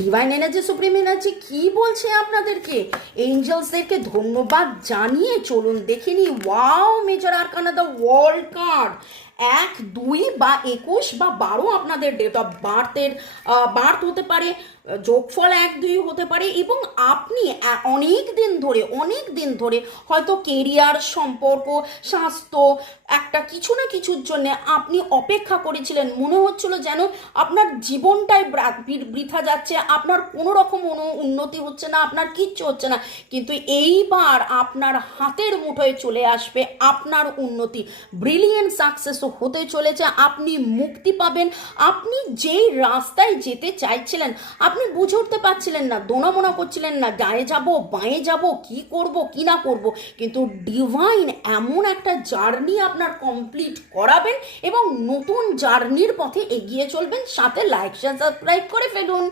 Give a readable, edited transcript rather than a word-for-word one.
Divine energy, supreme energy কি বলছে আপনাদেরকে, এঞ্জেলসদেরকে ধন্যবাদ জানিয়ে চলুন দেখে নি। Wow, major arcana the world card. 1, 2 বা 21 বা 12 আপনাদের ডেট অফ বার্থের বার্থ হতে পারে, যোগফল 1, 2 হতে পারে, এবং আপনি অনেক দিন ধরে হয়তো কেরিয়ার, সম্পর্ক, স্বাস্থ্য, একটা কিছু না কিছুর জন্য আপনি অপেক্ষা করেছিলেন। মনে হচ্ছিল যেন আপনার জীবনটাই বৃথা যাচ্ছে, আপনার কোনো রকম উন্নতি হচ্ছে না, আপনার কিচ্ছু হচ্ছে না। কিন্তু এইবার আপনার হাতের মুঠোয় চলে আসবে আপনার উন্নতি, ব্রিলিয়েন্ট সাকসেস হতে চলেছে, আপনি মুক্তি পাবেন। আপনি যেই রাস্তায় যেতে চাইছিলেন আপনি বুঝে উঠতে পারছিলেন না, দোনামোনা করছিলেন না, ডায়ে যাব বাঁয়ে যাব, কি করব কি না করব, কিন্তু ডিভাইন এমন একটা জার্নি আপনার কমপ্লিট করাবেন এবং নতুন জার্নির পথে এগিয়ে চলবেন। সাথে লাইক শেয়ার সাবস্ক্রাইব করে ফেলুন।